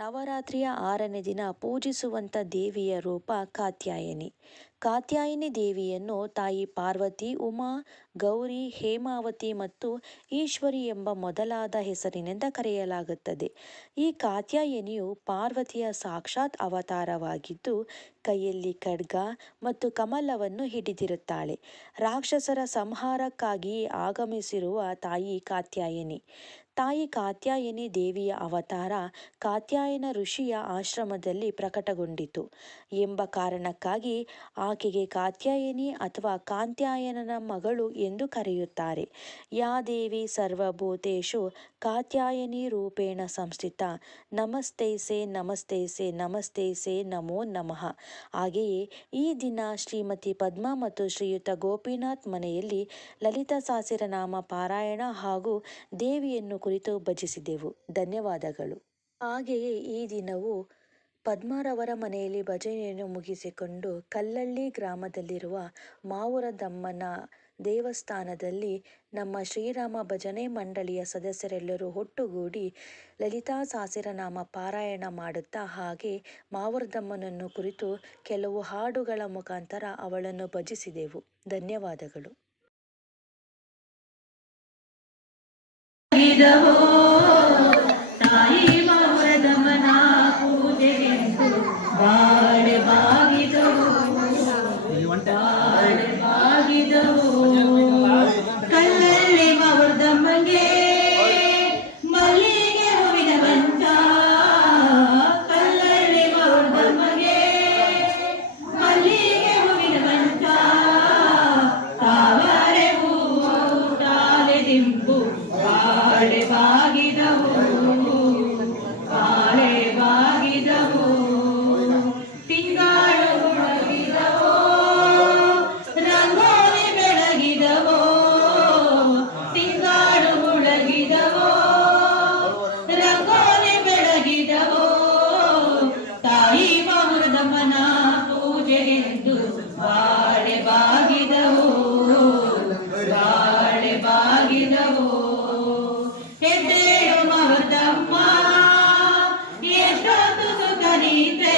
ನವರಾತ್ರಿಯ 6ನೇ ದಿನ ಪೂಜಿಸುವಂಥ ದೇವಿಯ ರೂಪ ಕಾತ್ಯಾಯನಿ. ಕಾತ್ಯಾಯನಿ ದೇವಿಯನ್ನು ತಾಯಿ ಪಾರ್ವತಿ, ಉಮಾ, ಗೌರಿ, ಹೇಮಾವತಿ ಮತ್ತು ಈಶ್ವರಿ ಎಂಬ ಮೊದಲಾದ ಹೆಸರಿನಿಂದ ಕರೆಯಲಾಗುತ್ತದೆ. ಈ ಕಾತ್ಯಾಯನಿಯು ಪಾರ್ವತಿಯ ಸಾಕ್ಷಾತ್ ಅವತಾರವಾಗಿದ್ದು, ಕೈಯಲ್ಲಿ ಖಡ್ಗ ಮತ್ತು ಕಮಲವನ್ನು ಹಿಡಿದಿರುತ್ತಾಳೆ. ರಾಕ್ಷಸರ ಸಂಹಾರಕ್ಕಾಗಿ ಆಗಮಿಸಿರುವ ತಾಯಿ ಕಾತ್ಯಾಯನಿ. ತಾಯಿ ಕಾತ್ಯಾಯನಿ ದೇವಿಯ ಅವತಾರ ಕಾತ್ಯಾಯನ ಋಷಿಯ ಆಶ್ರಮದಲ್ಲಿ ಪ್ರಕಟಗೊಂಡಿತು ಎಂಬ ಕಾರಣಕ್ಕಾಗಿ ಆಕೆಗೆ ಕಾತ್ಯಾಯನಿ ಅಥವಾ ಕಾತ್ಯಾಯನನ ಮಗಳು ಎಂದು ಕರೆಯುತ್ತಾರೆ. ಯಾ ದೇವಿ ಸರ್ವಭೂತೇಷು ಕಾತ್ಯಾಯನಿ ರೂಪೇಣ ಸಂಸ್ಥಿತ ನಮಸ್ತೈಸೆ ನಮಸ್ತೈಸೆ ನಮಸ್ತೈಸೆ ನಮೋ ನಮಃ. ಹಾಗೆಯೇ ಈ ದಿನ ಶ್ರೀಮತಿ ಪದ್ಮಾ ಮತ್ತು ಶ್ರೀಯುತ ಗೋಪಿನಾಥ್ ಮನೆಯಲ್ಲಿ ಲಲಿತಾ ಸಹಸ್ರನಾಮ ಪಾರಾಯಣ ಹಾಗೂ ದೇವಿಯನ್ನು ಕುರಿತು ಭಜಿಸಿದೆವು. ಧನ್ಯವಾದಗಳು. ಹಾಗೆಯೇ ಈ ದಿನವು ಪದ್ಮಾರವರ ಮನೆಯಲ್ಲಿ ಭಜನೆಯನ್ನು ಮುಗಿಸಿಕೊಂಡು ಕಲ್ಲಳ್ಳಿ ಗ್ರಾಮದಲ್ಲಿರುವ ಮಾವುರದಮ್ಮನ ದೇವಸ್ಥಾನದಲ್ಲಿ ನಮ್ಮ ಶ್ರೀರಾಮ ಭಜನೆ ಮಂಡಳಿಯ ಸದಸ್ಯರೆಲ್ಲರೂ ಒಟ್ಟುಗೂಡಿ ಲಲಿತಾ ಸಹಸ್ರನಾಮ ಪಾರಾಯಣ ಮಾಡುತ್ತಾ ಹಾಗೆ ಮಾವುರದಮ್ಮನನ್ನು ಕುರಿತು ಕೆಲವು ಹಾಡುಗಳ ಮುಖಾಂತರ ಅವಳನ್ನು ಭಜಿಸಿದೆವು. ಧನ್ಯವಾದಗಳು. ತಾಯಿ ಮಾವುರದಮ್ಮನ ಪೂಜೆಗೆಂದು ಬಾಳೆ ಬಾಗಿದವು ಕಲ್ಲಲ್ಲಿ ಮಾವುರದಮ್ಮಂಗೆ ಮಲ್ಲಿಗೆ ಹೂವಿನ ಬಂಚ, ಕಲ್ಲಲ್ಲಿ ಮಾವುರದಮ್ಮಗೆ ಮಲ್ಲಿಗೆ ಹೂವಿನ ಬಂಚ, ತಾವರೆ ಹೂವು ತಾಲೆ ದಿಂಬು ಬಾಳೆ ಬಾಗಿದವು ತಿಂಗಳು ಬೆಳಗಿದವೋ ರಂಗೋಲಿ ಬೆಳಗಿದವೋ, ತಿಂಗಳು ಬೆಳಗಿದವೋ ರಂಗೋಲಿ ಬೆಳಗಿದವೋ, ತಾಯಿ ಮಾವುರದಮ್ಮನ ಪೂಜೆಗೆಂದು ಬಾಳೆ ಬಾಗಿದವೋ ಬಾಳೆ ಬಾಗಿದವೋ. ಎದ್ದೇಳು ಮಾವುರದಮ್ಮ ಎಷ್ಟೊತ್ತು ಸುಖ ನೀತೆ